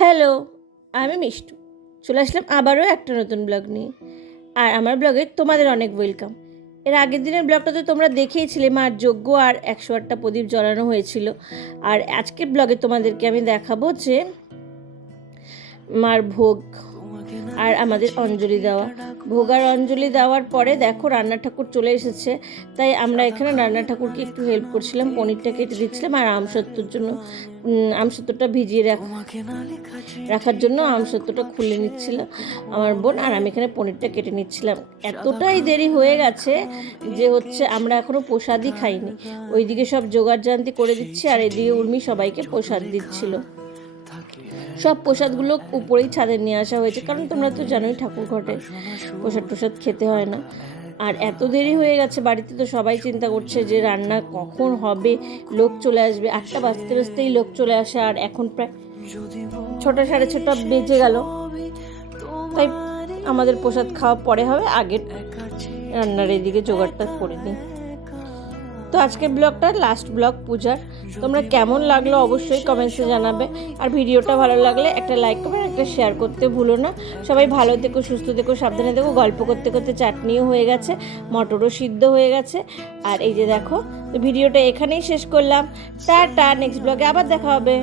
Hello, আমি মিষ্টু। চলে আসলাম আবারও একটা নতুন ব্লগ নিয়ে। আর আমার ব্লগে তোমাদের অনেক ওয়েলকাম। এর আগের দিনের ব্লগটাতে তোমরা দেখেইছিলে মার যজ্ঞ আর 108টা প্রদীপ জ্বালানো হয়েছিল। আর আজকের ব্লগে তোমাদেরকে আমি দেখাবো যে মার ভোগ আর আমাদের অঞ্জলি দেওয়া। ভোগ আর অঞ্জলি দেওয়ার পরে দেখো রান্না ঠাকুর চলে এসেছে, তাই আমরা এখানে রান্না ঠাকুরকে একটু হেল্প করছিলাম, পনিরটা কেটে দিচ্ছিলাম আর আমসত্ত্বর জন্য আমসত্ত্বটা ভিজিয়ে রাখার জন্য আমসত্ত্বটা খুলে নিচ্ছিল আমার বোন, আর আমি এখানে পনিরটা কেটে নিচ্ছিলাম। এতটাই দেরি হয়ে গেছে যে আমরা এখনও প্রসাদই খাইনি। ওইদিকে সব জোগাড়জান্তি করে দিচ্ছি আর এদিকে উর্মি সবাইকে প্রসাদ দিচ্ছিল। সব প্রসাদগুলো উপরেই ছাদে নিয়ে আসা হয়েছে, কারণ তোমরা তো জানোই ঠাকুর ঘটে প্রসাদ খেতে হয় না। আর এত দেরি হয়ে গেছে বাড়িতে, তো সবাই চিন্তা করছে যে রান্না কখন হবে, লোক চলে আসবে। 8টা বাজতে বাজতেই লোক চলে আসে, আর এখন প্রায় 6টা সাড়ে 6টা বেজে গেল। তাই আমাদের প্রসাদ খাওয়া পরে হবে, আগে রান্নার এদিকে জোগাড়টা করে নিই। তো আজকের ব্লগটা লাস্ট ব্লগ পূজার। তোমরা কেমন লাগলো অবশ্যই কমেন্টসে জানাবে। আর ভিডিওটা ভালো লাগলে একটা লাইক করবে, একটা শেয়ার করতে ভুলো না। সবাই ভালো থেকো, সুস্থ থেকো, সাবধানে থেকো। গল্প করতে করতে চাটনিও হয়ে গেছে, মটরও সিদ্ধ হয়ে গেছে। আর এই যে দেখো, ভিডিওটা এখানেই শেষ করলাম। টাটা, নেক্সট ব্লগে আবার দেখা হবে।